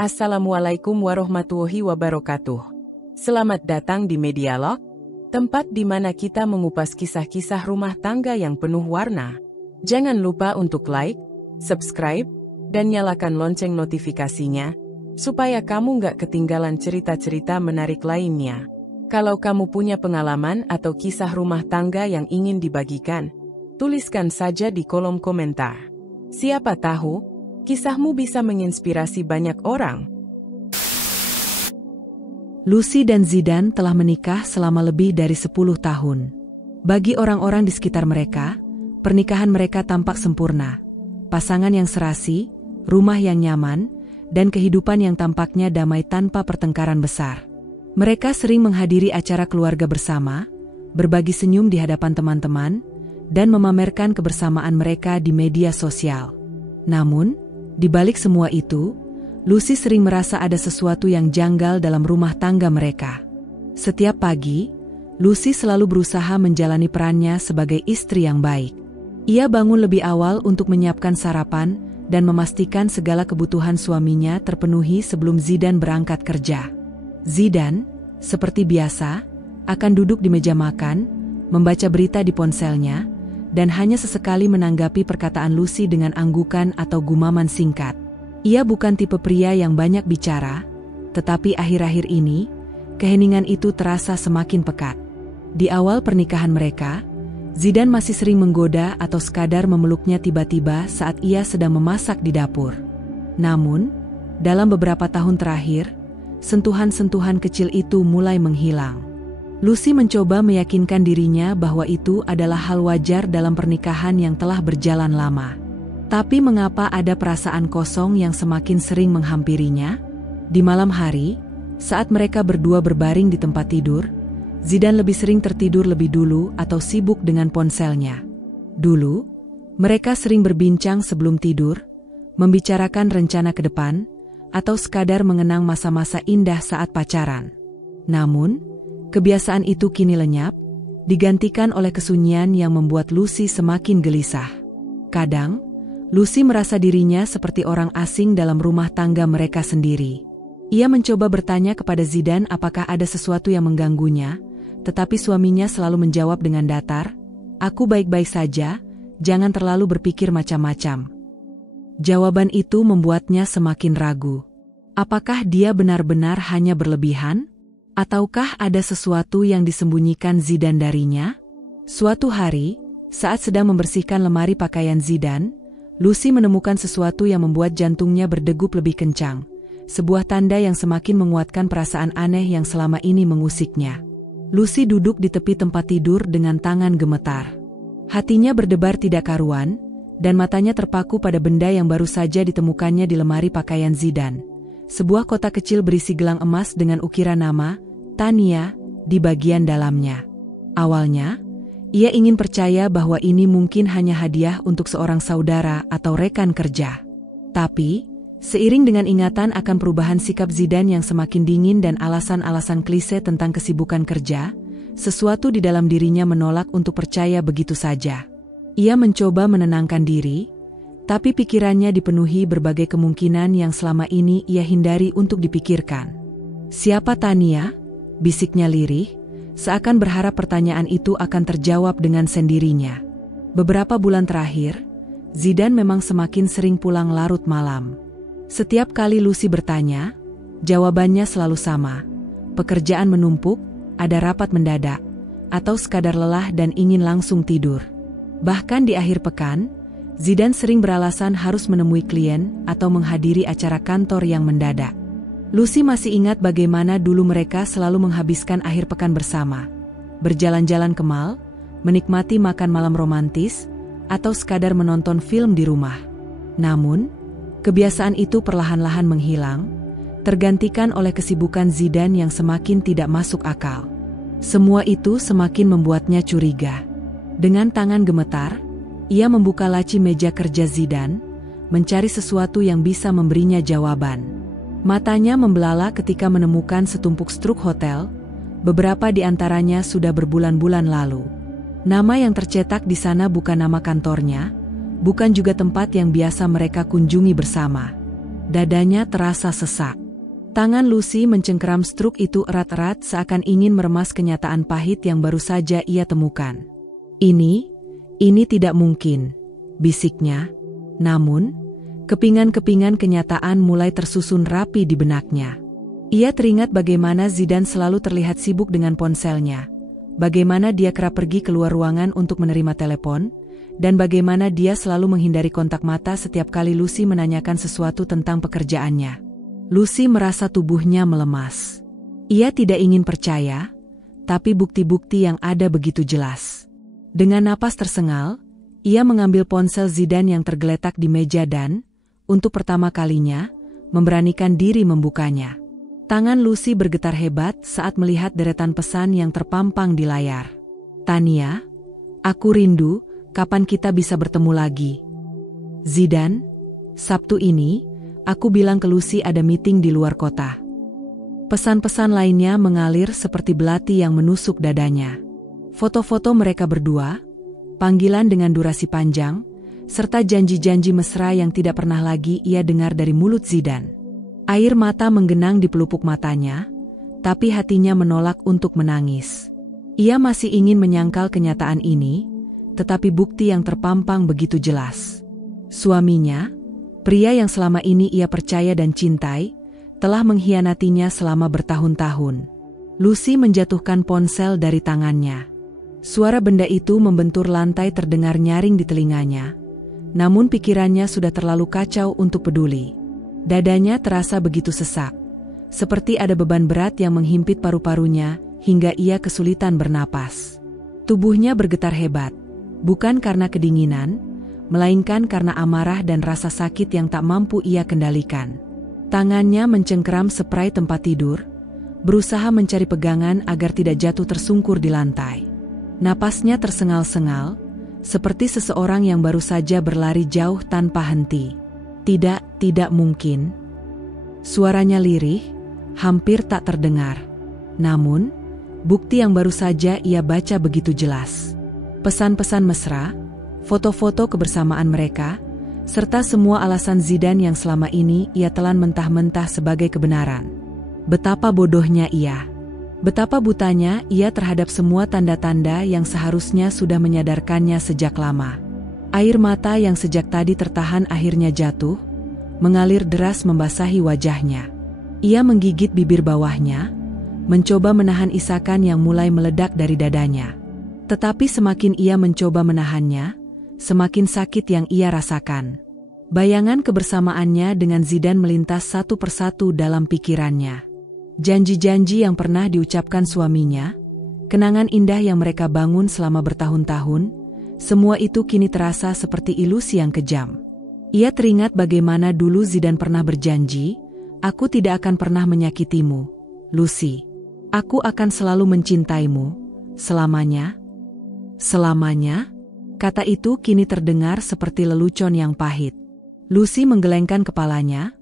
Assalamualaikum warahmatullahi wabarakatuh. Selamat datang di Medialog, tempat di mana kita mengupas kisah-kisah rumah tangga yang penuh warna. Jangan lupa untuk like, subscribe, dan nyalakan lonceng notifikasinya, supaya kamu nggak ketinggalan cerita-cerita menarik lainnya. Kalau kamu punya pengalaman atau kisah rumah tangga yang ingin dibagikan, tuliskan saja di kolom komentar. Siapa tahu, kisahmu bisa menginspirasi banyak orang. Lucy dan Zidane telah menikah selama lebih dari 10 tahun. Bagi orang-orang di sekitar mereka, pernikahan mereka tampak sempurna. Pasangan yang serasi, rumah yang nyaman, dan kehidupan yang tampaknya damai tanpa pertengkaran besar. Mereka sering menghadiri acara keluarga bersama, berbagi senyum di hadapan teman-teman, dan memamerkan kebersamaan mereka di media sosial. Namun, di balik semua itu, Lucy sering merasa ada sesuatu yang janggal dalam rumah tangga mereka. Setiap pagi, Lucy selalu berusaha menjalani perannya sebagai istri yang baik. Ia bangun lebih awal untuk menyiapkan sarapan dan memastikan segala kebutuhan suaminya terpenuhi sebelum Zidane berangkat kerja. Zidane, seperti biasa, akan duduk di meja makan, membaca berita di ponselnya, dan hanya sesekali menanggapi perkataan Lucy dengan anggukan atau gumaman singkat. Ia bukan tipe pria yang banyak bicara, tetapi akhir-akhir ini, keheningan itu terasa semakin pekat. Di awal pernikahan mereka, Zidane masih sering menggoda atau sekadar memeluknya tiba-tiba saat ia sedang memasak di dapur. Namun, dalam beberapa tahun terakhir, sentuhan-sentuhan kecil itu mulai menghilang. Lucy mencoba meyakinkan dirinya bahwa itu adalah hal wajar dalam pernikahan yang telah berjalan lama. Tapi mengapa ada perasaan kosong yang semakin sering menghampirinya? Di malam hari, saat mereka berdua berbaring di tempat tidur, Zidane lebih sering tertidur lebih dulu atau sibuk dengan ponselnya. Dulu, mereka sering berbincang sebelum tidur, membicarakan rencana ke depan, atau sekadar mengenang masa-masa indah saat pacaran. Namun, kebiasaan itu kini lenyap, digantikan oleh kesunyian yang membuat Lucy semakin gelisah. Kadang, Lucy merasa dirinya seperti orang asing dalam rumah tangga mereka sendiri. Ia mencoba bertanya kepada Zidane apakah ada sesuatu yang mengganggunya, tetapi suaminya selalu menjawab dengan datar, "Aku baik-baik saja, jangan terlalu berpikir macam-macam." Jawaban itu membuatnya semakin ragu. Apakah dia benar-benar hanya berlebihan? Ataukah ada sesuatu yang disembunyikan Zidane darinya? Suatu hari, saat sedang membersihkan lemari pakaian Zidane, Lucy menemukan sesuatu yang membuat jantungnya berdegup lebih kencang. Sebuah tanda yang semakin menguatkan perasaan aneh yang selama ini mengusiknya. Lucy duduk di tepi tempat tidur dengan tangan gemetar. Hatinya berdebar tidak karuan, dan matanya terpaku pada benda yang baru saja ditemukannya di lemari pakaian Zidane. Sebuah kotak kecil berisi gelang emas dengan ukiran nama Tania di bagian dalamnya. Awalnya, ia ingin percaya bahwa ini mungkin hanya hadiah untuk seorang saudara atau rekan kerja. Tapi, seiring dengan ingatan akan perubahan sikap Zidane yang semakin dingin dan alasan-alasan klise tentang kesibukan kerja, sesuatu di dalam dirinya menolak untuk percaya begitu saja. Ia mencoba menenangkan diri, tapi pikirannya dipenuhi berbagai kemungkinan yang selama ini ia hindari untuk dipikirkan. "Siapa Tania?" bisiknya lirih, seakan berharap pertanyaan itu akan terjawab dengan sendirinya. Beberapa bulan terakhir, Zidane memang semakin sering pulang larut malam. Setiap kali Lucy bertanya, jawabannya selalu sama. Pekerjaan menumpuk, ada rapat mendadak, atau sekadar lelah dan ingin langsung tidur. Bahkan di akhir pekan, Zidane sering beralasan harus menemui klien atau menghadiri acara kantor yang mendadak. Lucy masih ingat bagaimana dulu mereka selalu menghabiskan akhir pekan bersama. Berjalan-jalan ke mall, menikmati makan malam romantis, atau sekadar menonton film di rumah. Namun, kebiasaan itu perlahan-lahan menghilang, tergantikan oleh kesibukan Zidane yang semakin tidak masuk akal. Semua itu semakin membuatnya curiga. Dengan tangan gemetar, ia membuka laci meja kerja Zidane, mencari sesuatu yang bisa memberinya jawaban. Matanya membelalak ketika menemukan setumpuk struk hotel, beberapa di antaranya sudah berbulan-bulan lalu. Nama yang tercetak di sana bukan nama kantornya, bukan juga tempat yang biasa mereka kunjungi bersama. Dadanya terasa sesak. Tangan Lucy mencengkeram struk itu erat-erat seakan ingin meremas kenyataan pahit yang baru saja ia temukan. Ini tidak mungkin, bisiknya. Namun, kepingan-kepingan kenyataan mulai tersusun rapi di benaknya. Ia teringat bagaimana Zidane selalu terlihat sibuk dengan ponselnya, bagaimana dia kerap pergi keluar ruangan untuk menerima telepon, dan bagaimana dia selalu menghindari kontak mata setiap kali Lucy menanyakan sesuatu tentang pekerjaannya. Lucy merasa tubuhnya melemas. Ia tidak ingin percaya, tapi bukti-bukti yang ada begitu jelas. Dengan napas tersengal, ia mengambil ponsel Zidane yang tergeletak di meja dan, untuk pertama kalinya, memberanikan diri membukanya. Tangan Lucy bergetar hebat saat melihat deretan pesan yang terpampang di layar. "Tania, aku rindu, kapan kita bisa bertemu lagi? Zidane, Sabtu ini, aku bilang ke Lucy ada meeting di luar kota." Pesan-pesan lainnya mengalir seperti belati yang menusuk dadanya. Foto-foto mereka berdua, panggilan dengan durasi panjang, serta janji-janji mesra yang tidak pernah lagi ia dengar dari mulut Zidane. Air mata menggenang di pelupuk matanya, tapi hatinya menolak untuk menangis. Ia masih ingin menyangkal kenyataan ini, tetapi bukti yang terpampang begitu jelas. Suaminya, pria yang selama ini ia percaya dan cintai, telah mengkhianatinya selama bertahun-tahun. Lucy menjatuhkan ponsel dari tangannya. Suara benda itu membentur lantai terdengar nyaring di telinganya, namun pikirannya sudah terlalu kacau untuk peduli. Dadanya terasa begitu sesak, seperti ada beban berat yang menghimpit paru-parunya hingga ia kesulitan bernapas. Tubuhnya bergetar hebat, bukan karena kedinginan, melainkan karena amarah dan rasa sakit yang tak mampu ia kendalikan. Tangannya mencengkeram spray tempat tidur, berusaha mencari pegangan agar tidak jatuh tersungkur di lantai. Napasnya tersengal-sengal, seperti seseorang yang baru saja berlari jauh tanpa henti. Tidak mungkin. Suaranya lirih, hampir tak terdengar. Namun, bukti yang baru saja ia baca begitu jelas. Pesan-pesan mesra, foto-foto kebersamaan mereka, serta semua alasan Zidane yang selama ini ia telan mentah-mentah sebagai kebenaran. Betapa bodohnya ia. Betapa butanya ia terhadap semua tanda-tanda yang seharusnya sudah menyadarkannya sejak lama. Air mata yang sejak tadi tertahan akhirnya jatuh, mengalir deras membasahi wajahnya. Ia menggigit bibir bawahnya, mencoba menahan isakan yang mulai meledak dari dadanya. Tetapi semakin ia mencoba menahannya, semakin sakit yang ia rasakan. Bayangan kebersamaannya dengan Zidane melintas satu persatu dalam pikirannya. Janji-janji yang pernah diucapkan suaminya, kenangan indah yang mereka bangun selama bertahun-tahun, semua itu kini terasa seperti ilusi yang kejam. Ia teringat bagaimana dulu Zidane pernah berjanji, "Aku tidak akan pernah menyakitimu, Lucy. Aku akan selalu mencintaimu, selamanya." Selamanya? Kata itu kini terdengar seperti lelucon yang pahit. Lucy menggelengkan kepalanya,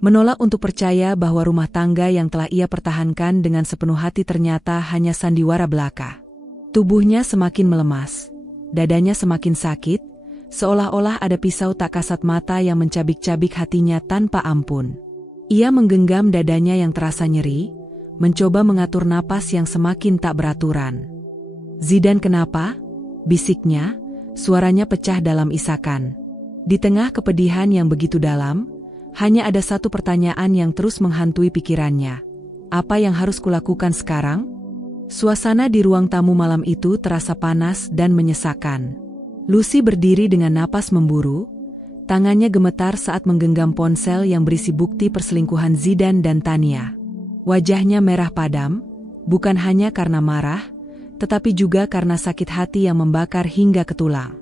menolak untuk percaya bahwa rumah tangga yang telah ia pertahankan dengan sepenuh hati ternyata hanya sandiwara belaka. Tubuhnya semakin melemas. Dadanya semakin sakit, seolah-olah ada pisau tak kasat mata yang mencabik-cabik hatinya tanpa ampun. Ia menggenggam dadanya yang terasa nyeri, mencoba mengatur napas yang semakin tak beraturan. "Zidane, kenapa?" bisiknya, suaranya pecah dalam isakan. Di tengah kepedihan yang begitu dalam, hanya ada satu pertanyaan yang terus menghantui pikirannya. Apa yang harus kulakukan sekarang? Suasana di ruang tamu malam itu terasa panas dan menyesakan. Lucy berdiri dengan napas memburu, tangannya gemetar saat menggenggam ponsel yang berisi bukti perselingkuhan Zidane dan Tania. Wajahnya merah padam, bukan hanya karena marah, tetapi juga karena sakit hati yang membakar hingga ke tulang.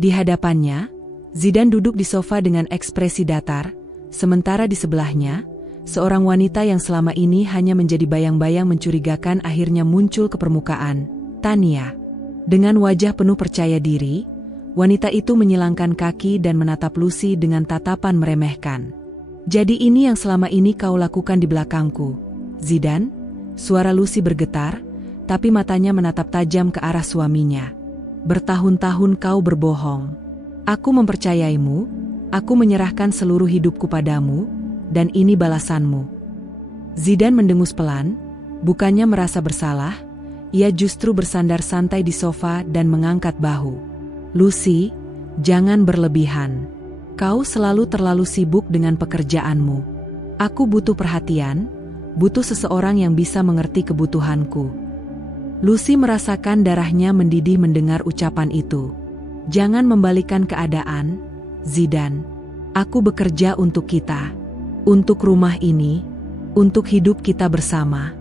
Di hadapannya, Zidane duduk di sofa dengan ekspresi datar, sementara di sebelahnya, seorang wanita yang selama ini hanya menjadi bayang-bayang mencurigakan akhirnya muncul ke permukaan, Tania. Dengan wajah penuh percaya diri, wanita itu menyilangkan kaki dan menatap Lucy dengan tatapan meremehkan. "Jadi ini yang selama ini kau lakukan di belakangku, Zidane?" Suara Lucy bergetar, tapi matanya menatap tajam ke arah suaminya. "Bertahun-tahun kau berbohong. Aku mempercayaimu, aku menyerahkan seluruh hidupku padamu, dan ini balasanmu. Zidane mendengus pelan, bukannya merasa bersalah, ia justru bersandar santai di sofa dan mengangkat bahu. Lucy, jangan berlebihan. Kau selalu terlalu sibuk dengan pekerjaanmu. Aku butuh perhatian, butuh seseorang yang bisa mengerti kebutuhanku. Lucy merasakan darahnya mendidih mendengar ucapan itu. Jangan membalikan keadaan, Zidane. Aku bekerja untuk kita. Untuk rumah ini. Untuk hidup kita bersama.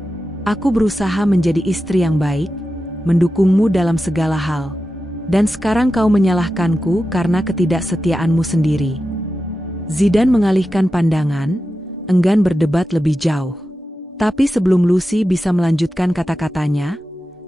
Aku berusaha menjadi istri yang baik, mendukungmu dalam segala hal. Dan sekarang kau menyalahkanku karena ketidaksetiaanmu sendiri. Zidane mengalihkan pandangan, enggan berdebat lebih jauh. Tapi sebelum Lucy bisa melanjutkan kata-katanya,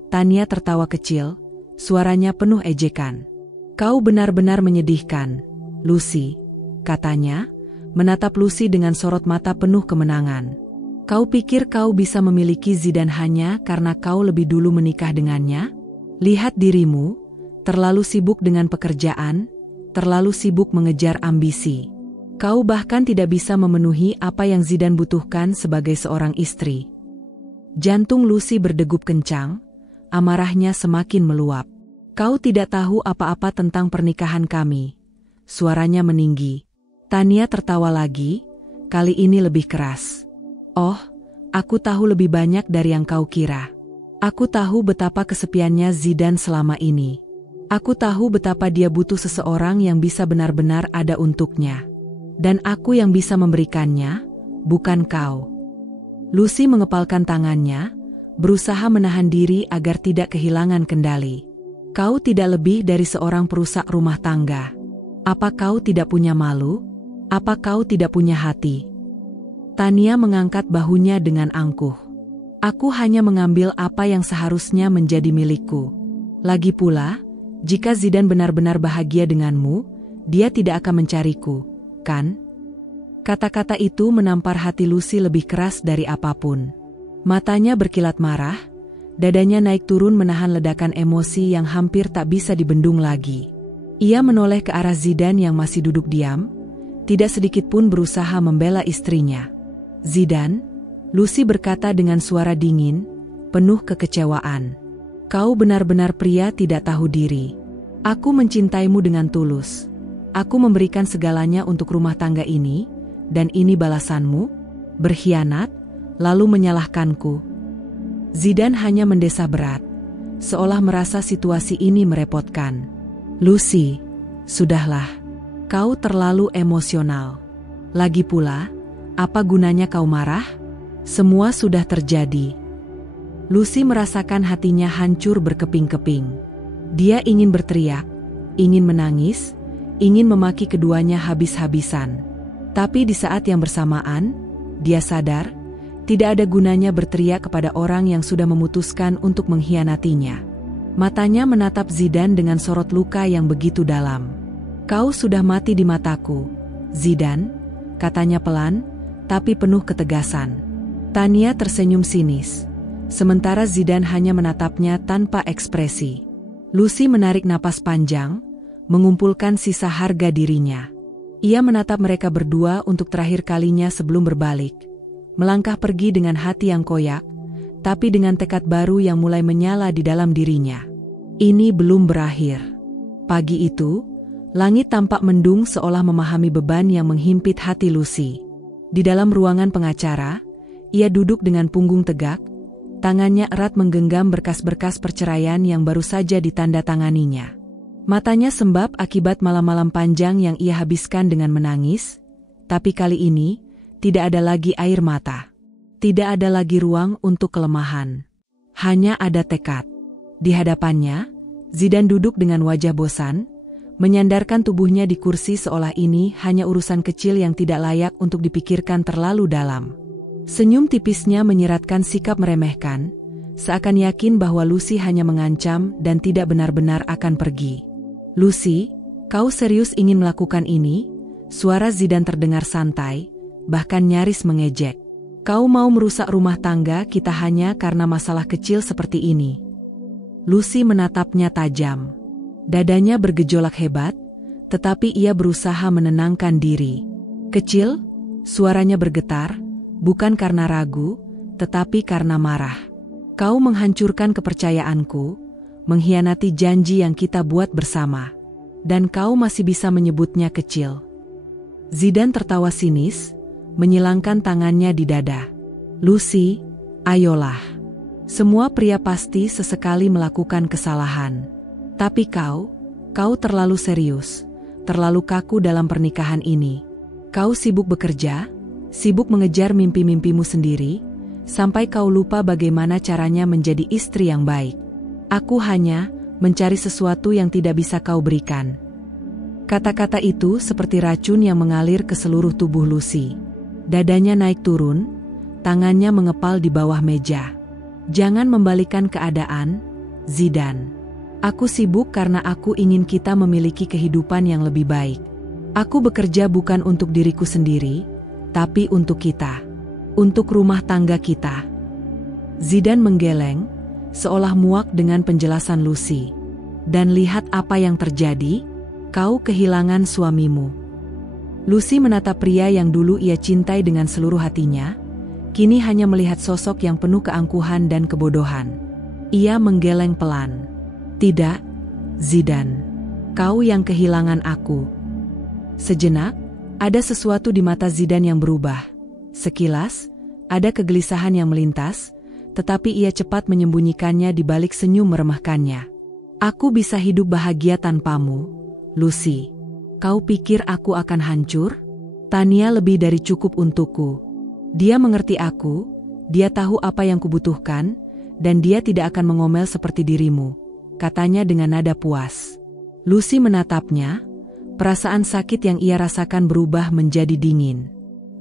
Tania tertawa kecil, suaranya penuh ejekan. Kau benar-benar menyedihkan, Lucy, katanya, menatap Lucy dengan sorot mata penuh kemenangan. Kau pikir kau bisa memiliki Zidane hanya karena kau lebih dulu menikah dengannya? Lihat dirimu, terlalu sibuk dengan pekerjaan, terlalu sibuk mengejar ambisi. Kau bahkan tidak bisa memenuhi apa yang Zidane butuhkan sebagai seorang istri. Jantung Lucy berdegup kencang, amarahnya semakin meluap. Kau tidak tahu apa-apa tentang pernikahan kami. Suaranya meninggi. Tania tertawa lagi, kali ini lebih keras. Oh, aku tahu lebih banyak dari yang kau kira. Aku tahu betapa kesepiannya Zidane selama ini. Aku tahu betapa dia butuh seseorang yang bisa benar-benar ada untuknya. Dan aku yang bisa memberikannya, bukan kau. Lucy mengepalkan tangannya, berusaha menahan diri agar tidak kehilangan kendali. Kau tidak lebih dari seorang perusak rumah tangga. Apa kau tidak punya malu? Apa kau tidak punya hati? Tania mengangkat bahunya dengan angkuh. Aku hanya mengambil apa yang seharusnya menjadi milikku. Lagi pula, jika Zidane benar-benar bahagia denganmu, dia tidak akan mencariku, kan? Kata-kata itu menampar hati Lucy lebih keras dari apapun. Matanya berkilat marah, dadanya naik turun menahan ledakan emosi yang hampir tak bisa dibendung lagi. Ia menoleh ke arah Zidane yang masih duduk diam, tidak sedikit pun berusaha membela istrinya. Zidane, Lucy berkata dengan suara dingin, penuh kekecewaan. Kau benar-benar pria tidak tahu diri. Aku mencintaimu dengan tulus. Aku memberikan segalanya untuk rumah tangga ini, dan ini balasanmu? Berkhianat, lalu menyalahkanku. Zidane hanya mendesah berat, seolah merasa situasi ini merepotkan. Lucy, sudahlah. Kau terlalu emosional. Lagi pula, apa gunanya kau marah? Semua sudah terjadi. Lucy merasakan hatinya hancur berkeping-keping. Dia ingin berteriak, ingin menangis, ingin memaki keduanya habis-habisan. Tapi di saat yang bersamaan, dia sadar, tidak ada gunanya berteriak kepada orang yang sudah memutuskan untuk mengkhianatinya. Matanya menatap Zidane dengan sorot luka yang begitu dalam. Kau sudah mati di mataku, Zidane, katanya pelan, tapi penuh ketegasan. Tania tersenyum sinis, sementara Zidane hanya menatapnya tanpa ekspresi. Lucy menarik napas panjang, mengumpulkan sisa harga dirinya. Ia menatap mereka berdua untuk terakhir kalinya sebelum berbalik. Melangkah pergi dengan hati yang koyak, tapi dengan tekad baru yang mulai menyala di dalam dirinya. Ini belum berakhir. Pagi itu, langit tampak mendung seolah memahami beban yang menghimpit hati Lucy. Di dalam ruangan pengacara, ia duduk dengan punggung tegak, tangannya erat menggenggam berkas-berkas perceraian yang baru saja ditandatanganinya. Matanya sembab akibat malam-malam panjang yang ia habiskan dengan menangis, tapi kali ini, tidak ada lagi air mata. Tidak ada lagi ruang untuk kelemahan. Hanya ada tekad. Di hadapannya, Zidane duduk dengan wajah bosan, menyandarkan tubuhnya di kursi seolah ini hanya urusan kecil yang tidak layak untuk dipikirkan terlalu dalam. Senyum tipisnya menyiratkan sikap meremehkan, seakan yakin bahwa Lucy hanya mengancam dan tidak benar-benar akan pergi. Lucy, kau serius ingin melakukan ini? Suara Zidane terdengar santai, bahkan nyaris mengejek. Kau mau merusak rumah tangga kita hanya karena masalah kecil seperti ini? Lucy menatapnya tajam. Dadanya bergejolak hebat, tetapi ia berusaha menenangkan diri. Kecil? Suaranya bergetar, bukan karena ragu, tetapi karena marah. Kau menghancurkan kepercayaanku, mengkhianati janji yang kita buat bersama. Dan kau masih bisa menyebutnya kecil. Zidane tertawa sinis, menyilangkan tangannya di dada. Lucy, ayolah. Semua pria pasti sesekali melakukan kesalahan. Tapi kau terlalu serius, terlalu kaku dalam pernikahan ini. Kau sibuk bekerja, sibuk mengejar mimpi-mimpimu sendiri, sampai kau lupa bagaimana caranya menjadi istri yang baik. Aku hanya mencari sesuatu yang tidak bisa kau berikan. Kata-kata itu seperti racun yang mengalir ke seluruh tubuh Lucy. Dadanya naik turun, tangannya mengepal di bawah meja. Jangan membalikan keadaan, Zidane. Aku sibuk karena aku ingin kita memiliki kehidupan yang lebih baik. Aku bekerja bukan untuk diriku sendiri, tapi untuk kita. Untuk rumah tangga kita. Zidane menggeleng, seolah muak dengan penjelasan Lucy. Dan lihat apa yang terjadi, kau kehilangan suamimu. Lucy menatap pria yang dulu ia cintai dengan seluruh hatinya, kini hanya melihat sosok yang penuh keangkuhan dan kebodohan. Ia menggeleng pelan. Tidak, Zidane. Kau yang kehilangan aku. Sejenak, ada sesuatu di mata Zidane yang berubah. Sekilas, ada kegelisahan yang melintas, tetapi ia cepat menyembunyikannya di balik senyum meremehkannya. Aku bisa hidup bahagia tanpamu, Lucy. Kau pikir aku akan hancur? Tania lebih dari cukup untukku. Dia mengerti aku, dia tahu apa yang kubutuhkan, dan dia tidak akan mengomel seperti dirimu, katanya dengan nada puas. Lucy menatapnya, perasaan sakit yang ia rasakan berubah menjadi dingin.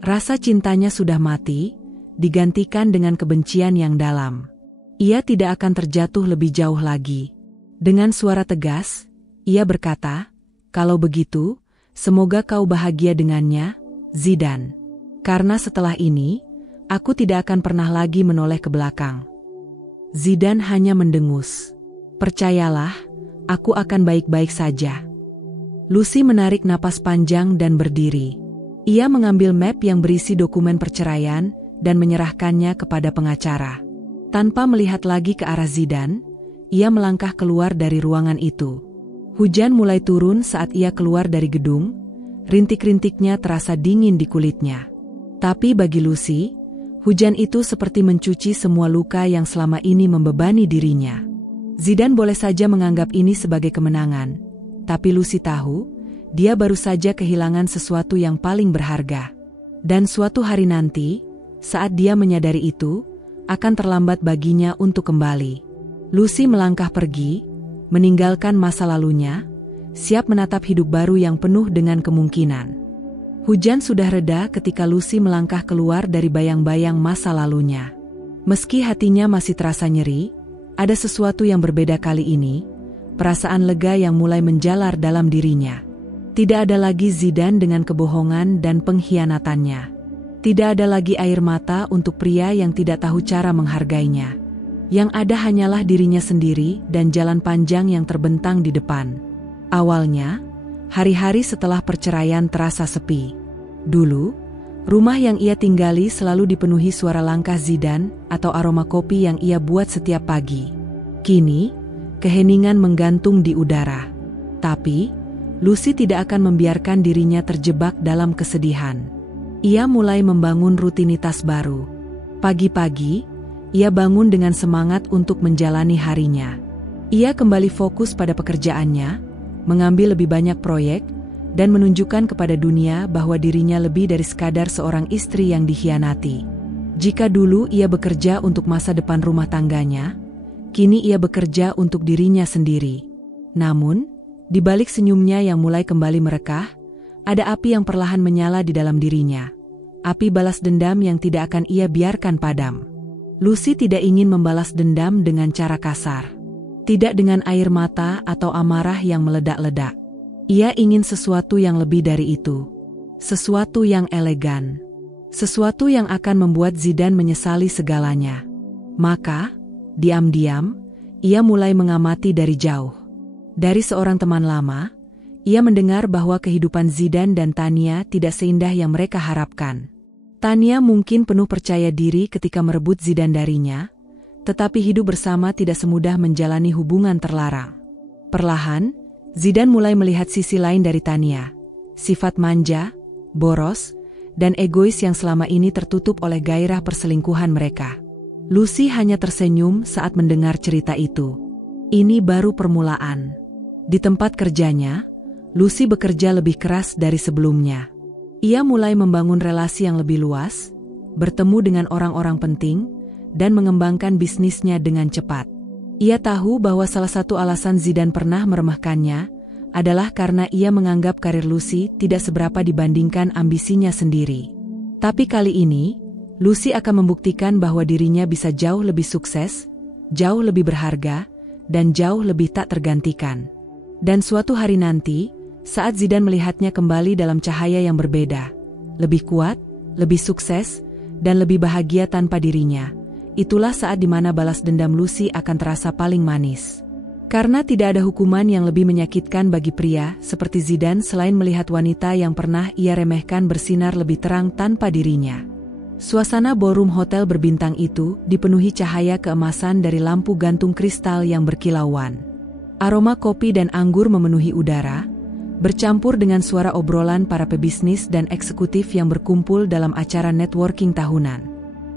Rasa cintanya sudah mati, digantikan dengan kebencian yang dalam. Ia tidak akan terjatuh lebih jauh lagi. Dengan suara tegas, ia berkata, kalau begitu, semoga kau bahagia dengannya, Zidane. Karena setelah ini, aku tidak akan pernah lagi menoleh ke belakang. Zidane hanya mendengus. Percayalah, aku akan baik-baik saja. Lucy menarik napas panjang dan berdiri. Ia mengambil map yang berisi dokumen perceraian dan menyerahkannya kepada pengacara. Tanpa melihat lagi ke arah Zidane, ia melangkah keluar dari ruangan itu. Hujan mulai turun saat ia keluar dari gedung, rintik-rintiknya terasa dingin di kulitnya. Tapi bagi Lucy, hujan itu seperti mencuci semua luka yang selama ini membebani dirinya. Zidane boleh saja menganggap ini sebagai kemenangan, tapi Lucy tahu, dia baru saja kehilangan sesuatu yang paling berharga. Dan suatu hari nanti, saat dia menyadari itu, akan terlambat baginya untuk kembali. Lucy melangkah pergi, meninggalkan masa lalunya, siap menatap hidup baru yang penuh dengan kemungkinan. Hujan sudah reda ketika Lucy melangkah keluar dari bayang-bayang masa lalunya. Meski hatinya masih terasa nyeri, ada sesuatu yang berbeda kali ini, perasaan lega yang mulai menjalar dalam dirinya. Tidak ada lagi Zidane dengan kebohongan dan pengkhianatannya. Tidak ada lagi air mata untuk pria yang tidak tahu cara menghargainya. Yang ada hanyalah dirinya sendiri dan jalan panjang yang terbentang di depan. Awalnya, hari-hari setelah perceraian terasa sepi. Dulu, rumah yang ia tinggali selalu dipenuhi suara langkah Zidane atau aroma kopi yang ia buat setiap pagi. Kini, keheningan menggantung di udara. Tapi, Lucy tidak akan membiarkan dirinya terjebak dalam kesedihan. Ia mulai membangun rutinitas baru. Pagi-pagi, ia bangun dengan semangat untuk menjalani harinya. Ia kembali fokus pada pekerjaannya, mengambil lebih banyak proyek, dan menunjukkan kepada dunia bahwa dirinya lebih dari sekadar seorang istri yang dikhianati. Jika dulu ia bekerja untuk masa depan rumah tangganya, kini ia bekerja untuk dirinya sendiri. Namun, di balik senyumnya yang mulai kembali merekah, ada api yang perlahan menyala di dalam dirinya. Api balas dendam yang tidak akan ia biarkan padam. Lucy tidak ingin membalas dendam dengan cara kasar. Tidak dengan air mata atau amarah yang meledak-ledak. Ia ingin sesuatu yang lebih dari itu. Sesuatu yang elegan. Sesuatu yang akan membuat Zidane menyesali segalanya. Maka, diam-diam, ia mulai mengamati dari jauh. Dari seorang teman lama, ia mendengar bahwa kehidupan Zidane dan Tania tidak seindah yang mereka harapkan. Tania mungkin penuh percaya diri ketika merebut Zidane darinya, tetapi hidup bersama tidak semudah menjalani hubungan terlarang. Perlahan, Zidane mulai melihat sisi lain dari Tania, sifat manja, boros, dan egois yang selama ini tertutup oleh gairah perselingkuhan mereka. Lucy hanya tersenyum saat mendengar cerita itu. Ini baru permulaan. Di tempat kerjanya, Lucy bekerja lebih keras dari sebelumnya. Ia mulai membangun relasi yang lebih luas, bertemu dengan orang-orang penting, dan mengembangkan bisnisnya dengan cepat. Ia tahu bahwa salah satu alasan Zidane pernah meremehkannya adalah karena ia menganggap karir Lucy tidak seberapa dibandingkan ambisinya sendiri. Tapi kali ini, Lucy akan membuktikan bahwa dirinya bisa jauh lebih sukses, jauh lebih berharga, dan jauh lebih tak tergantikan. Dan suatu hari nanti, saat Zidane melihatnya kembali dalam cahaya yang berbeda, lebih kuat, lebih sukses, dan lebih bahagia tanpa dirinya, itulah saat di mana balas dendam Lucy akan terasa paling manis. Karena tidak ada hukuman yang lebih menyakitkan bagi pria seperti Zidane selain melihat wanita yang pernah ia remehkan bersinar lebih terang tanpa dirinya. Suasana ballroom hotel berbintang itu dipenuhi cahaya keemasan dari lampu gantung kristal yang berkilauan. Aroma kopi dan anggur memenuhi udara, bercampur dengan suara obrolan para pebisnis dan eksekutif yang berkumpul dalam acara networking tahunan.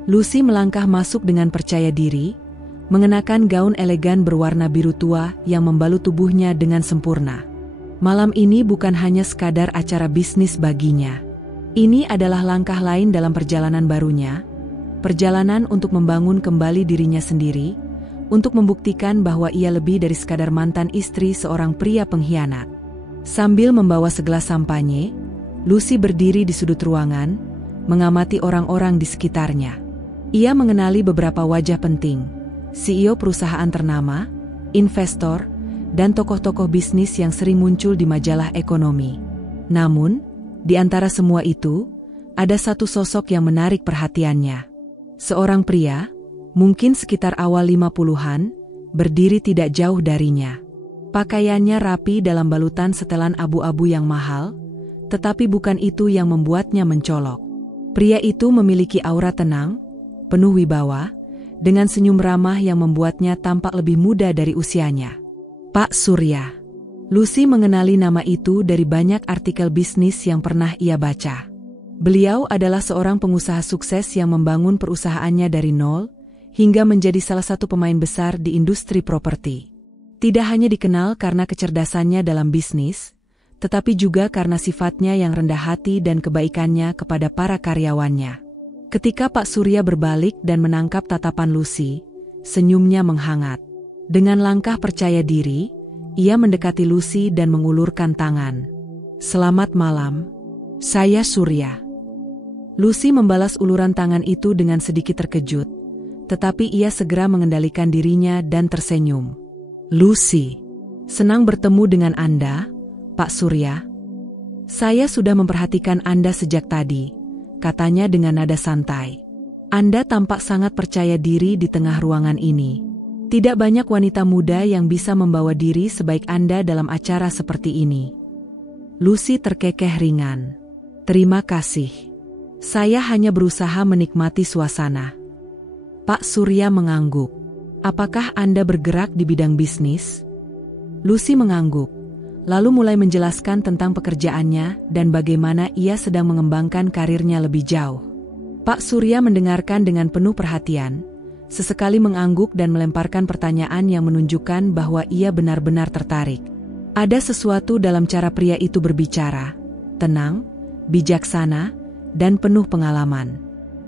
Lucy melangkah masuk dengan percaya diri, mengenakan gaun elegan berwarna biru tua yang membalut tubuhnya dengan sempurna. Malam ini bukan hanya sekadar acara bisnis baginya. Ini adalah langkah lain dalam perjalanan barunya, perjalanan untuk membangun kembali dirinya sendiri, untuk membuktikan bahwa ia lebih dari sekadar mantan istri seorang pria pengkhianat. Sambil membawa segelas sampanye, Lucy berdiri di sudut ruangan, mengamati orang-orang di sekitarnya. Ia mengenali beberapa wajah penting, CEO perusahaan ternama, investor, dan tokoh-tokoh bisnis yang sering muncul di majalah ekonomi. Namun, di antara semua itu, ada satu sosok yang menarik perhatiannya. Seorang pria, mungkin sekitar awal 50-an, berdiri tidak jauh darinya. Pakaiannya rapi dalam balutan setelan abu-abu yang mahal, tetapi bukan itu yang membuatnya mencolok. Pria itu memiliki aura tenang, penuh wibawa, dengan senyum ramah yang membuatnya tampak lebih muda dari usianya. Pak Surya. Lucy mengenali nama itu dari banyak artikel bisnis yang pernah ia baca. Beliau adalah seorang pengusaha sukses yang membangun perusahaannya dari nol, hingga menjadi salah satu pemain besar di industri properti. Tidak hanya dikenal karena kecerdasannya dalam bisnis, tetapi juga karena sifatnya yang rendah hati dan kebaikannya kepada para karyawannya. Ketika Pak Surya berbalik dan menangkap tatapan Lucy, senyumnya menghangat. Dengan langkah percaya diri, ia mendekati Lucy dan mengulurkan tangan. "Selamat malam, saya Surya." Lucy membalas uluran tangan itu dengan sedikit terkejut, tetapi ia segera mengendalikan dirinya dan tersenyum. "Lucy, senang bertemu dengan Anda, Pak Surya. Saya sudah memperhatikan Anda sejak tadi," katanya dengan nada santai. "Anda tampak sangat percaya diri di tengah ruangan ini. Tidak banyak wanita muda yang bisa membawa diri sebaik Anda dalam acara seperti ini." Lucy terkekeh ringan. "Terima kasih. Saya hanya berusaha menikmati suasana." Pak Surya mengangguk. "Apakah Anda bergerak di bidang bisnis?" Lucy mengangguk, lalu mulai menjelaskan tentang pekerjaannya dan bagaimana ia sedang mengembangkan karirnya lebih jauh. Pak Surya mendengarkan dengan penuh perhatian, sesekali mengangguk dan melemparkan pertanyaan yang menunjukkan bahwa ia benar-benar tertarik. Ada sesuatu dalam cara pria itu berbicara, tenang, bijaksana, dan penuh pengalaman.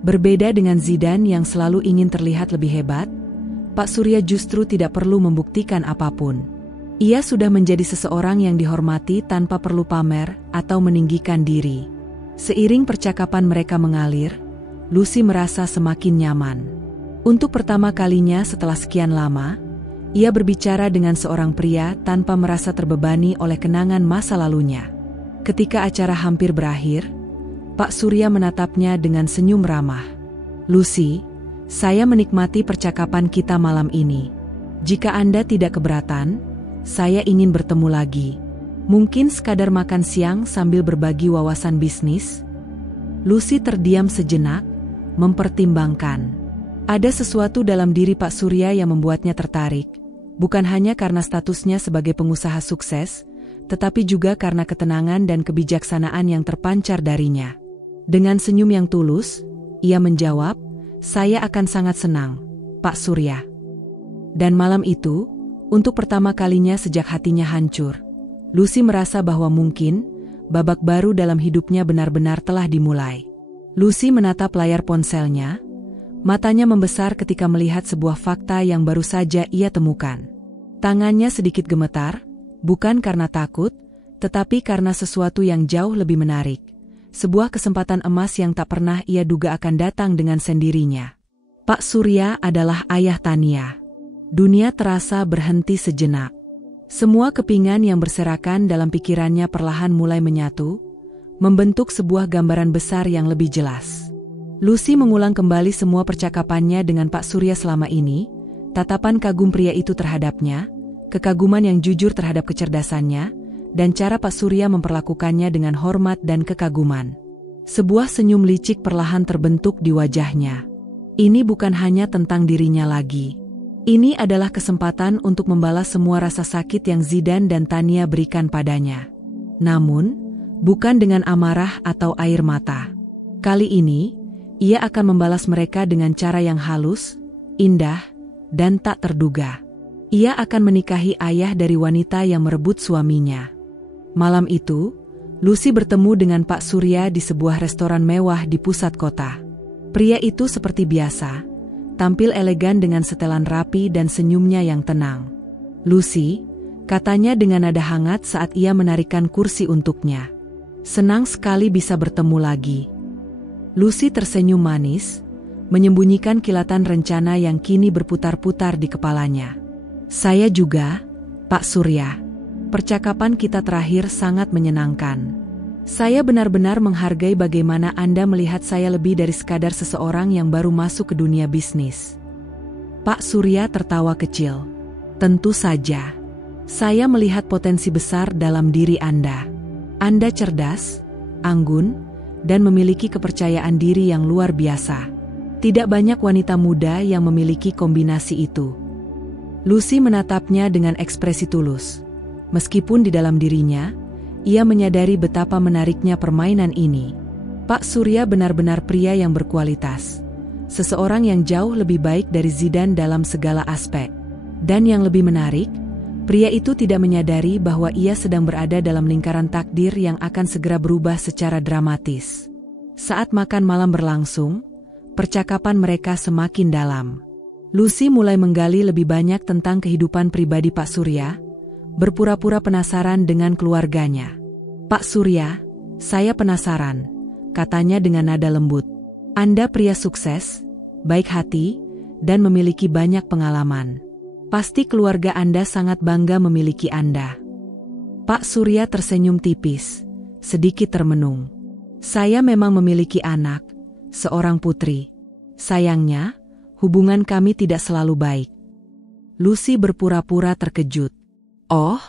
Berbeda dengan Zidane yang selalu ingin terlihat lebih hebat, Pak Surya justru tidak perlu membuktikan apapun. Ia sudah menjadi seseorang yang dihormati tanpa perlu pamer atau meninggikan diri. Seiring percakapan mereka mengalir, Lucy merasa semakin nyaman. Untuk pertama kalinya setelah sekian lama, ia berbicara dengan seorang pria tanpa merasa terbebani oleh kenangan masa lalunya. Ketika acara hampir berakhir, Pak Surya menatapnya dengan senyum ramah. "Lucy, saya menikmati percakapan kita malam ini. Jika Anda tidak keberatan, saya ingin bertemu lagi. Mungkin sekadar makan siang sambil berbagi wawasan bisnis?" Lucy terdiam sejenak, mempertimbangkan. Ada sesuatu dalam diri Pak Surya yang membuatnya tertarik, bukan hanya karena statusnya sebagai pengusaha sukses, tetapi juga karena ketenangan dan kebijaksanaan yang terpancar darinya. Dengan senyum yang tulus, ia menjawab, "Saya akan sangat senang, Pak Surya." Dan malam itu, untuk pertama kalinya sejak hatinya hancur, Lucy merasa bahwa mungkin babak baru dalam hidupnya benar-benar telah dimulai. Lucy menatap layar ponselnya, matanya membesar ketika melihat sebuah fakta yang baru saja ia temukan. Tangannya sedikit gemetar, bukan karena takut, tetapi karena sesuatu yang jauh lebih menarik. Sebuah kesempatan emas yang tak pernah ia duga akan datang dengan sendirinya. Pak Surya adalah ayah Tania. Dunia terasa berhenti sejenak. Semua kepingan yang berserakan dalam pikirannya perlahan mulai menyatu, membentuk sebuah gambaran besar yang lebih jelas. Lucy mengulang kembali semua percakapannya dengan Pak Surya selama ini, tatapan kagum pria itu terhadapnya, kekaguman yang jujur terhadap kecerdasannya, dan cara Pak Surya memperlakukannya dengan hormat dan kekaguman. Sebuah senyum licik perlahan terbentuk di wajahnya. Ini bukan hanya tentang dirinya lagi. Ini adalah kesempatan untuk membalas semua rasa sakit yang Zidan dan Tania berikan padanya. Namun, bukan dengan amarah atau air mata. Kali ini, ia akan membalas mereka dengan cara yang halus, indah, dan tak terduga. Ia akan menikahi ayah dari wanita yang merebut suaminya. Malam itu, Lucy bertemu dengan Pak Surya di sebuah restoran mewah di pusat kota. Pria itu seperti biasa, tampil elegan dengan setelan rapi dan senyumnya yang tenang. "Lucy," katanya dengan nada hangat saat ia menarikan kursi untuknya. "Senang sekali bisa bertemu lagi." Lucy tersenyum manis, menyembunyikan kilatan rencana yang kini berputar-putar di kepalanya. "Saya juga, Pak Surya. Percakapan kita terakhir sangat menyenangkan. Saya benar-benar menghargai bagaimana Anda melihat saya lebih dari sekadar seseorang yang baru masuk ke dunia bisnis." Pak Surya tertawa kecil. "Tentu saja. Saya melihat potensi besar dalam diri Anda. Anda cerdas, anggun, dan memiliki kepercayaan diri yang luar biasa. Tidak banyak wanita muda yang memiliki kombinasi itu." Lucy menatapnya dengan ekspresi tulus. Meskipun di dalam dirinya, ia menyadari betapa menariknya permainan ini. Pak Surya benar-benar pria yang berkualitas. Seseorang yang jauh lebih baik dari Zidan dalam segala aspek. Dan yang lebih menarik, pria itu tidak menyadari bahwa ia sedang berada dalam lingkaran takdir yang akan segera berubah secara dramatis. Saat makan malam berlangsung, percakapan mereka semakin dalam. Lucy mulai menggali lebih banyak tentang kehidupan pribadi Pak Surya, berpura-pura penasaran dengan keluarganya. "Pak Surya, saya penasaran," katanya dengan nada lembut. "Anda pria sukses, baik hati, dan memiliki banyak pengalaman. Pasti keluarga Anda sangat bangga memiliki Anda." Pak Surya tersenyum tipis, sedikit termenung. "Saya memang memiliki anak, seorang putri. Sayangnya, hubungan kami tidak selalu baik." Lucy berpura-pura terkejut. "Oh,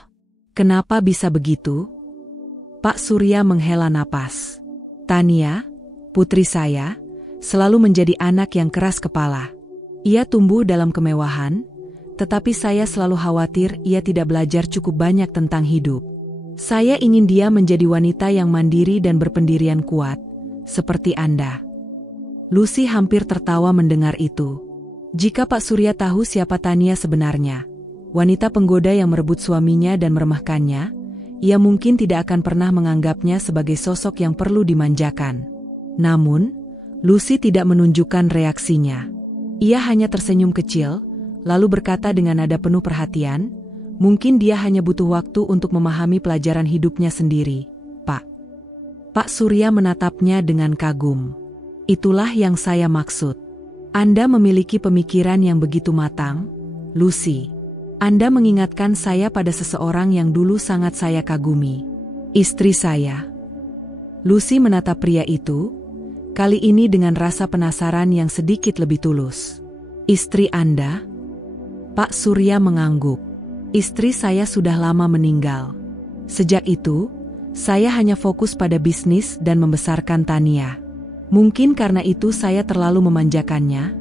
kenapa bisa begitu?" Pak Surya menghela napas. "Tania, putri saya, selalu menjadi anak yang keras kepala. Ia tumbuh dalam kemewahan, tetapi saya selalu khawatir ia tidak belajar cukup banyak tentang hidup. Saya ingin dia menjadi wanita yang mandiri dan berpendirian kuat, seperti Anda." Lucy hampir tertawa mendengar itu. Jika Pak Surya tahu siapa Tania sebenarnya, wanita penggoda yang merebut suaminya dan meremehkannya, ia mungkin tidak akan pernah menganggapnya sebagai sosok yang perlu dimanjakan. Namun, Lucy tidak menunjukkan reaksinya. Ia hanya tersenyum kecil, lalu berkata dengan nada penuh perhatian, "Mungkin dia hanya butuh waktu untuk memahami pelajaran hidupnya sendiri, Pak." Pak Surya menatapnya dengan kagum. "Itulah yang saya maksud. Anda memiliki pemikiran yang begitu matang, Lucy. Anda mengingatkan saya pada seseorang yang dulu sangat saya kagumi. Istri saya." Lucy menatap pria itu, kali ini dengan rasa penasaran yang sedikit lebih tulus. "Istri Anda?" Pak Surya mengangguk. "Istri saya sudah lama meninggal. Sejak itu, saya hanya fokus pada bisnis dan membesarkan Tania. Mungkin karena itu saya terlalu memanjakannya,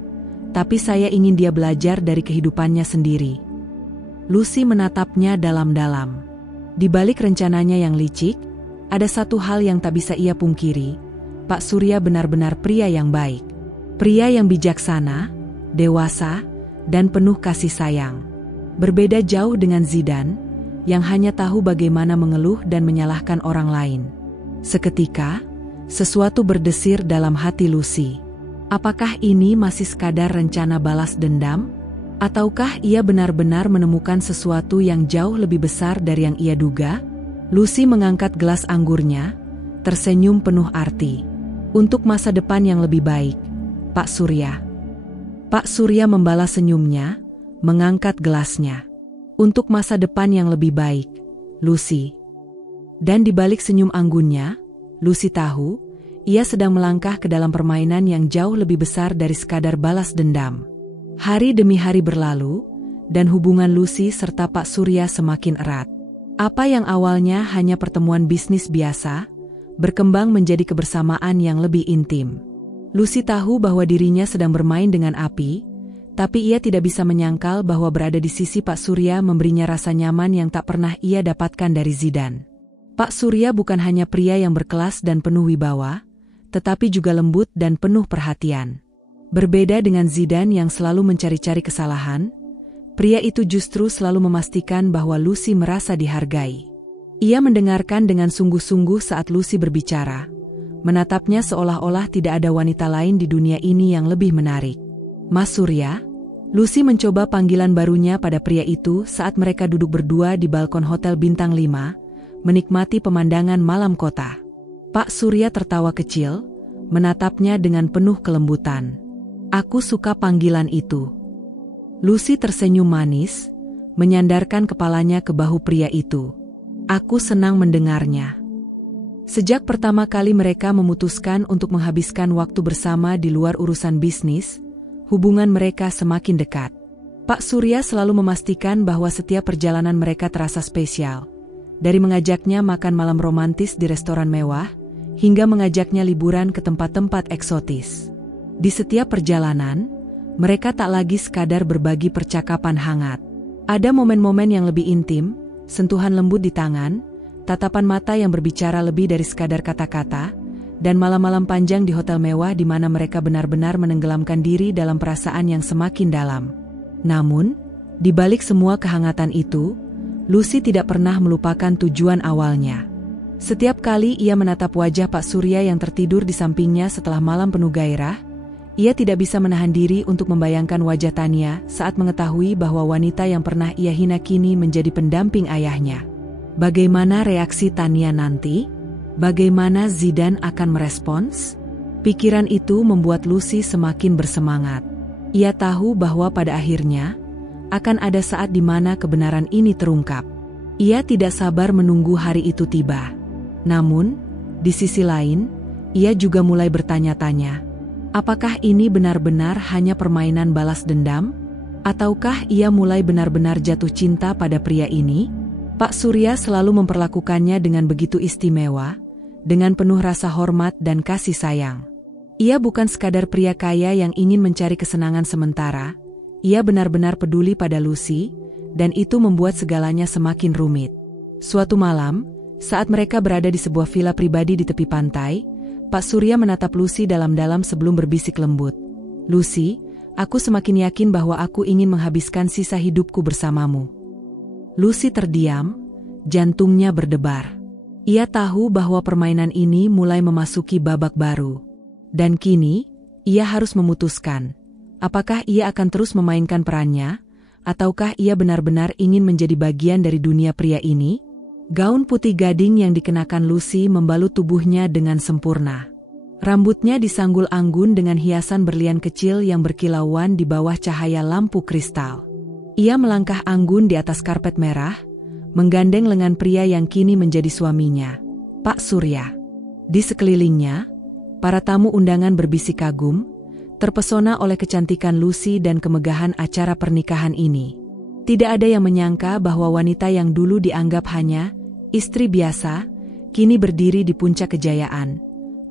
tapi saya ingin dia belajar dari kehidupannya sendiri. Lucy menatapnya dalam-dalam. Di balik rencananya yang licik, ada satu hal yang tak bisa ia pungkiri. Pak Surya benar-benar pria yang baik. Pria yang bijaksana, dewasa, dan penuh kasih sayang. Berbeda jauh dengan Zidane, yang hanya tahu bagaimana mengeluh dan menyalahkan orang lain. Seketika, sesuatu berdesir dalam hati Lucy. Apakah ini masih sekadar rencana balas dendam? Ataukah ia benar-benar menemukan sesuatu yang jauh lebih besar dari yang ia duga? Lucy mengangkat gelas anggurnya, tersenyum penuh arti. Untuk masa depan yang lebih baik, Pak Surya. Pak Surya membalas senyumnya, mengangkat gelasnya. Untuk masa depan yang lebih baik, Lucy. Dan di balik senyum anggunnya, Lucy tahu, ia sedang melangkah ke dalam permainan yang jauh lebih besar dari sekadar balas dendam. Hari demi hari berlalu, dan hubungan Lucy serta Pak Surya semakin erat. Apa yang awalnya hanya pertemuan bisnis biasa, berkembang menjadi kebersamaan yang lebih intim. Lucy tahu bahwa dirinya sedang bermain dengan api, tapi ia tidak bisa menyangkal bahwa berada di sisi Pak Surya memberinya rasa nyaman yang tak pernah ia dapatkan dari Zidane. Pak Surya bukan hanya pria yang berkelas dan penuh wibawa, tetapi juga lembut dan penuh perhatian. Berbeda dengan Zidane yang selalu mencari-cari kesalahan, pria itu justru selalu memastikan bahwa Lucy merasa dihargai. Ia mendengarkan dengan sungguh-sungguh saat Lucy berbicara, menatapnya seolah-olah tidak ada wanita lain di dunia ini yang lebih menarik. Mas Surya, Lucy mencoba panggilan barunya pada pria itu saat mereka duduk berdua di balkon Hotel Bintang 5, menikmati pemandangan malam kota. Pak Surya tertawa kecil, menatapnya dengan penuh kelembutan. Aku suka panggilan itu. Lucy tersenyum manis, menyandarkan kepalanya ke bahu pria itu. Aku senang mendengarnya. Sejak pertama kali mereka memutuskan untuk menghabiskan waktu bersama di luar urusan bisnis, hubungan mereka semakin dekat. Pak Surya selalu memastikan bahwa setiap perjalanan mereka terasa spesial. Dari mengajaknya makan malam romantis di restoran mewah, hingga mengajaknya liburan ke tempat-tempat eksotis. Di setiap perjalanan, mereka tak lagi sekadar berbagi percakapan hangat. Ada momen-momen yang lebih intim, sentuhan lembut di tangan, tatapan mata yang berbicara lebih dari sekadar kata-kata, dan malam-malam panjang di hotel mewah di mana mereka benar-benar menenggelamkan diri dalam perasaan yang semakin dalam. Namun, di balik semua kehangatan itu, Lucy tidak pernah melupakan tujuan awalnya. Setiap kali ia menatap wajah Pak Surya yang tertidur di sampingnya setelah malam penuh gairah, ia tidak bisa menahan diri untuk membayangkan wajah Tania saat mengetahui bahwa wanita yang pernah ia hina kini menjadi pendamping ayahnya. Bagaimana reaksi Tania nanti? Bagaimana Zidane akan merespons? Pikiran itu membuat Lucy semakin bersemangat. Ia tahu bahwa pada akhirnya, akan ada saat di mana kebenaran ini terungkap. Ia tidak sabar menunggu hari itu tiba. Namun, di sisi lain, ia juga mulai bertanya-tanya, apakah ini benar-benar hanya permainan balas dendam? Ataukah ia mulai benar-benar jatuh cinta pada pria ini? Pak Surya selalu memperlakukannya dengan begitu istimewa, dengan penuh rasa hormat dan kasih sayang. Ia bukan sekadar pria kaya yang ingin mencari kesenangan sementara, ia benar-benar peduli pada Lucy, dan itu membuat segalanya semakin rumit. Suatu malam, saat mereka berada di sebuah villa pribadi di tepi pantai, Pak Surya menatap Lucy dalam-dalam sebelum berbisik lembut. Lucy, aku semakin yakin bahwa aku ingin menghabiskan sisa hidupku bersamamu. Lucy terdiam, jantungnya berdebar. Ia tahu bahwa permainan ini mulai memasuki babak baru. Dan kini, ia harus memutuskan. Apakah ia akan terus memainkan perannya, ataukah ia benar-benar ingin menjadi bagian dari dunia pria ini? Gaun putih gading yang dikenakan Lucy membalut tubuhnya dengan sempurna. Rambutnya disanggul anggun dengan hiasan berlian kecil yang berkilauan di bawah cahaya lampu kristal. Ia melangkah anggun di atas karpet merah, menggandeng lengan pria yang kini menjadi suaminya, Pak Surya. Di sekelilingnya, para tamu undangan berbisik kagum, terpesona oleh kecantikan Lucy dan kemegahan acara pernikahan ini. Tidak ada yang menyangka bahwa wanita yang dulu dianggap hanya istri biasa, kini berdiri di puncak kejayaan,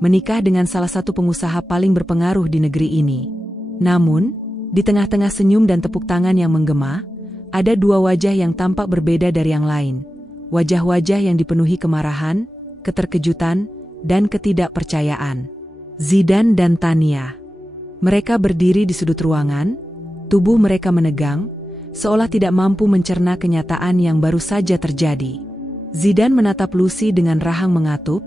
menikah dengan salah satu pengusaha paling berpengaruh di negeri ini. Namun, di tengah-tengah senyum dan tepuk tangan yang menggema, ada dua wajah yang tampak berbeda dari yang lain. Wajah-wajah yang dipenuhi kemarahan, keterkejutan, dan ketidakpercayaan. Zidane dan Tania. Mereka berdiri di sudut ruangan, tubuh mereka menegang, seolah tidak mampu mencerna kenyataan yang baru saja terjadi. Zidane menatap Lucy dengan rahang mengatup,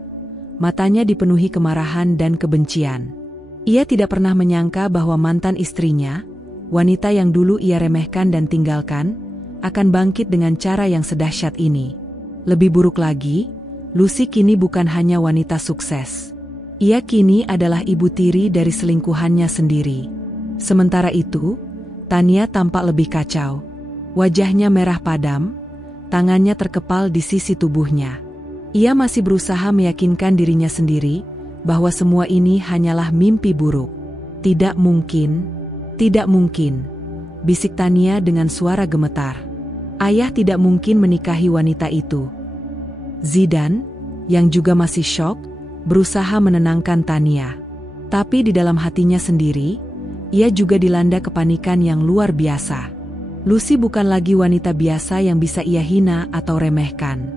matanya dipenuhi kemarahan dan kebencian. Ia tidak pernah menyangka bahwa mantan istrinya, wanita yang dulu ia remehkan dan tinggalkan, akan bangkit dengan cara yang sedahsyat ini. Lebih buruk lagi, Lucy kini bukan hanya wanita sukses. Ia kini adalah ibu tiri dari selingkuhannya sendiri. Sementara itu, Tania tampak lebih kacau. Wajahnya merah padam, tangannya terkepal di sisi tubuhnya. Ia masih berusaha meyakinkan dirinya sendiri bahwa semua ini hanyalah mimpi buruk. Tidak mungkin, bisik Tania dengan suara gemetar. Ayah tidak mungkin menikahi wanita itu. Zidane, yang juga masih syok, berusaha menenangkan Tania. Tapi di dalam hatinya sendiri, ia juga dilanda kepanikan yang luar biasa. Lucy bukan lagi wanita biasa yang bisa ia hina atau remehkan.